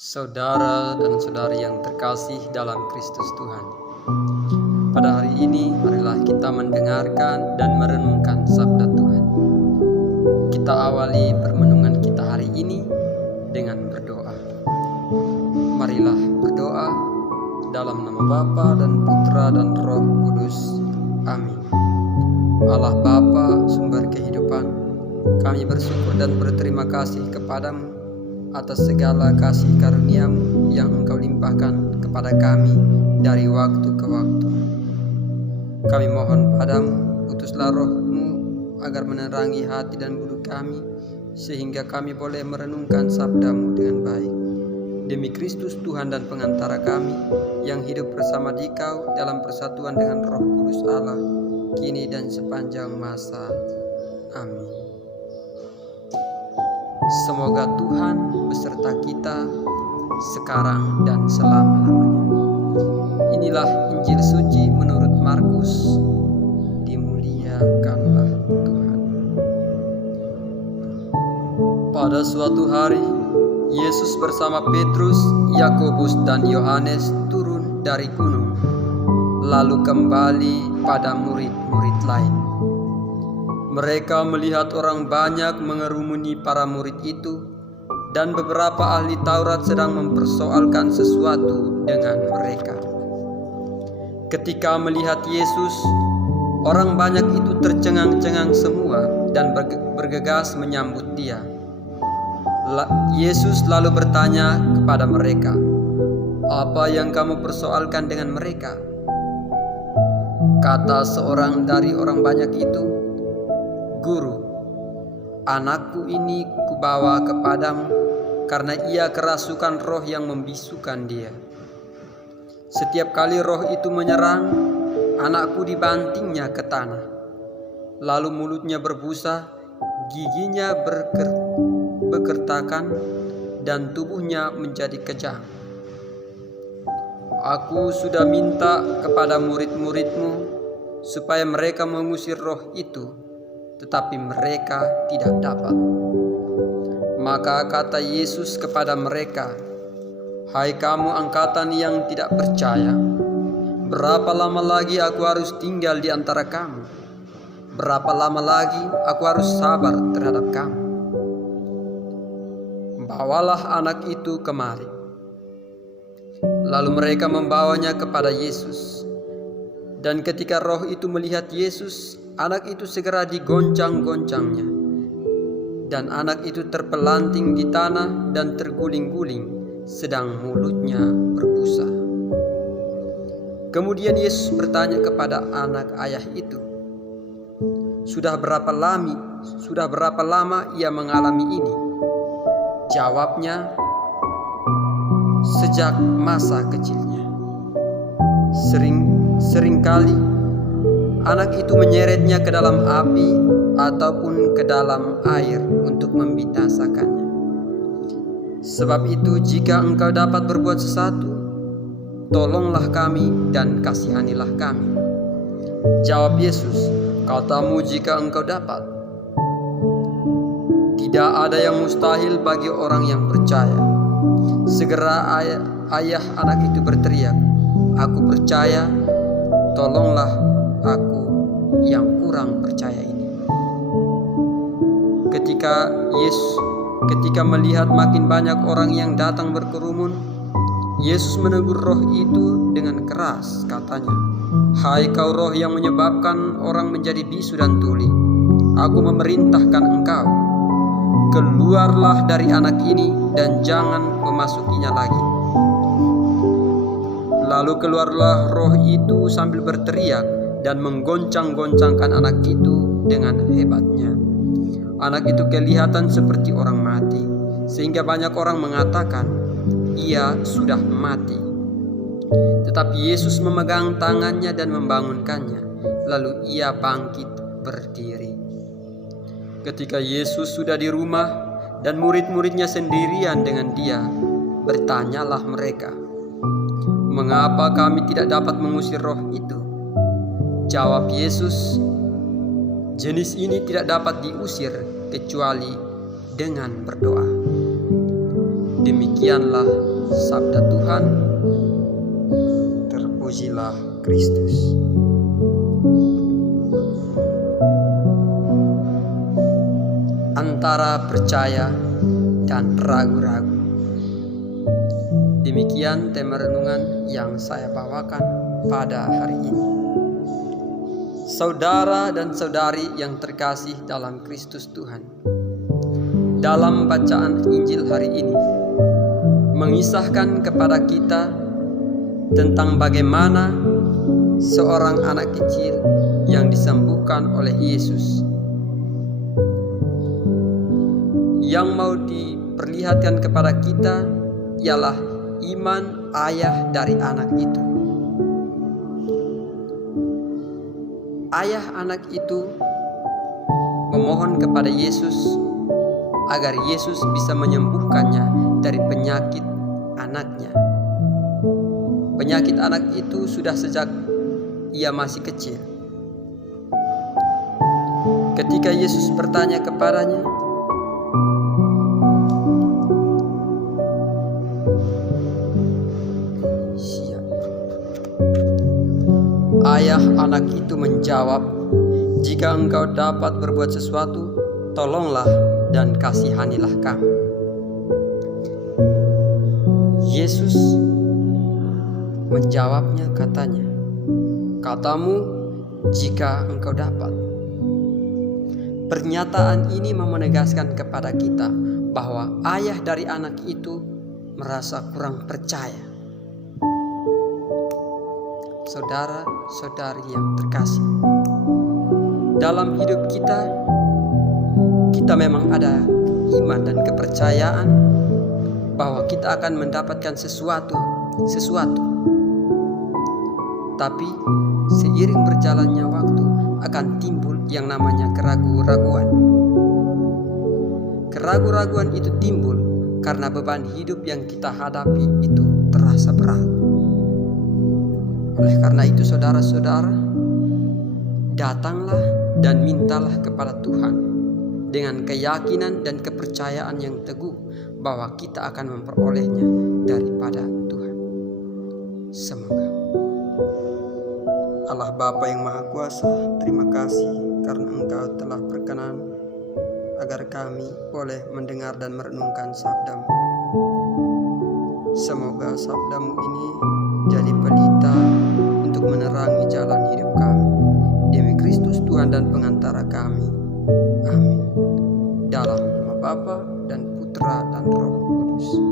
Saudara dan saudari yang terkasih dalam Kristus Tuhan, pada hari ini marilah kita mendengarkan dan merenungkan sabda Tuhan. Kita awali permenungan kita hari ini dengan berdoa. Marilah berdoa dalam nama Bapa dan Putra dan Roh Kudus. Amin. Allah Bapa, sumber kehidupan, kami bersyukur dan berterima kasih kepadamu atas segala kasih karunia-Mu yang Engkau limpahkan kepada kami dari waktu ke waktu. Kami mohon padamu, utuslah Roh-Mu agar menerangi hati dan budi kami, sehingga kami boleh merenungkan sabda-Mu dengan baik. Demi Kristus Tuhan dan pengantara kami, yang hidup bersama Dikau dalam persatuan dengan Roh Kudus Allah, kini dan sepanjang masa. Amin. Semoga Tuhan beserta kita sekarang dan selama-lamanya. Inilah Injil suci menurut Markus. Dimuliakanlah Tuhan. Pada suatu hari, Yesus bersama Petrus, Yakobus dan Yohanes turun dari gunung, lalu kembali pada murid-murid lain. Mereka melihat orang banyak mengerumuni para murid itu, dan beberapa ahli Taurat sedang mempersoalkan sesuatu dengan mereka. Ketika melihat Yesus, orang banyak itu tercengang-cengang semua dan bergegas menyambut Dia. Yesus lalu bertanya kepada mereka, "Apa yang kamu persoalkan dengan mereka?" Kata seorang dari orang banyak itu, "Guru, anakku ini kubawa kepadamu karena ia kerasukan roh yang membisukan dia. Setiap kali roh itu menyerang, anakku dibantingnya ke tanah. Lalu mulutnya berbusa, giginya berkertakan, dan tubuhnya menjadi kejang. Aku sudah minta kepada murid-muridmu supaya mereka mengusir roh itu, tetapi mereka tidak dapat." Maka kata Yesus kepada mereka, "Hai kamu angkatan yang tidak percaya, berapa lama lagi aku harus tinggal di antara kamu? Berapa lama lagi aku harus sabar terhadap kamu? Bawalah anak itu kemari." Lalu mereka membawanya kepada Yesus. Dan ketika roh itu melihat Yesus, anak itu segera digoncang-goncangnya, dan anak itu terpelanting di tanah dan terguling-guling, sedang mulutnya berbusa. Kemudian Yesus bertanya kepada anak ayah itu, Sudah berapa lama ia mengalami ini?" Jawabnya, "Sejak masa kecilnya. Seringkali anak itu menyeretnya ke dalam api ataupun ke dalam air untuk membinasakannya. Sebab itu jika engkau dapat berbuat sesuatu, tolonglah kami dan kasihanilah kami." Jawab Yesus, "Katamu jika engkau dapat. Tidak ada yang mustahil bagi orang yang percaya." Segera ayah anak itu berteriak, "Aku percaya, tolonglah aku yang kurang percaya ini." Ketika melihat makin banyak orang yang datang berkerumun, Yesus menegur roh itu dengan keras, katanya, "Hai kau roh yang menyebabkan orang menjadi bisu dan tuli, aku memerintahkan engkau, keluarlah dari anak ini dan jangan memasukinya lagi." Lalu keluarlah roh itu sambil berteriak dan menggoncang-goncangkan anak itu dengan hebatnya. Anak itu kelihatan seperti orang mati, sehingga banyak orang mengatakan, "Ia sudah mati." Tetapi Yesus memegang tangannya dan membangunkannya, lalu ia bangkit berdiri. Ketika Yesus sudah di rumah dan murid-muridnya sendirian dengan Dia, bertanyalah mereka, "Mengapa kami tidak dapat mengusir roh itu?" Jawab Yesus, "Jenis ini tidak dapat diusir kecuali dengan berdoa." Demikianlah sabda Tuhan. Terpujilah Kristus. Antara percaya dan ragu-ragu. Demikian tema renungan yang saya bawakan pada hari ini. Saudara dan saudari yang terkasih dalam Kristus Tuhan, dalam bacaan Injil hari ini mengisahkan kepada kita tentang bagaimana seorang anak kecil yang disembuhkan oleh Yesus. Yang mau diperlihatkan kepada kita ialah iman ayah dari anak itu. Ayah anak itu memohon kepada Yesus agar Yesus bisa menyembuhkannya dari penyakit anaknya. Penyakit anak itu sudah sejak ia masih kecil. Ketika Yesus bertanya kepadanya, ayah anak itu menjawab, "Jika engkau dapat berbuat sesuatu, tolonglah dan kasihanilah kami." Yesus menjawabnya katanya, "Katamu jika engkau dapat." Pernyataan ini menegaskan kepada kita bahwa ayah dari anak itu merasa kurang percaya. Saudara-saudari yang terkasih, dalam hidup kita memang ada iman dan kepercayaan bahwa kita akan mendapatkan sesuatu. Tapi seiring berjalannya waktu akan timbul yang namanya keraguan-raguan. Keraguan-raguan itu timbul karena beban hidup yang kita hadapi itu terasa berat. Oleh karena itu saudara-saudara, datanglah dan mintalah kepada Tuhan dengan keyakinan dan kepercayaan yang teguh bahwa kita akan memperolehnya daripada Tuhan. Semoga Allah Bapa yang Maha Kuasa, terima kasih karena Engkau telah berkenan agar kami boleh mendengar dan merenungkan sabda-Mu. Semoga sabda-Mu ini jadi pelita untuk menerangi jalan hidup kami. Demi Kristus Tuhan dan pengantara kami. Amin. Dalam nama Bapa dan Putra dan Roh Kudus.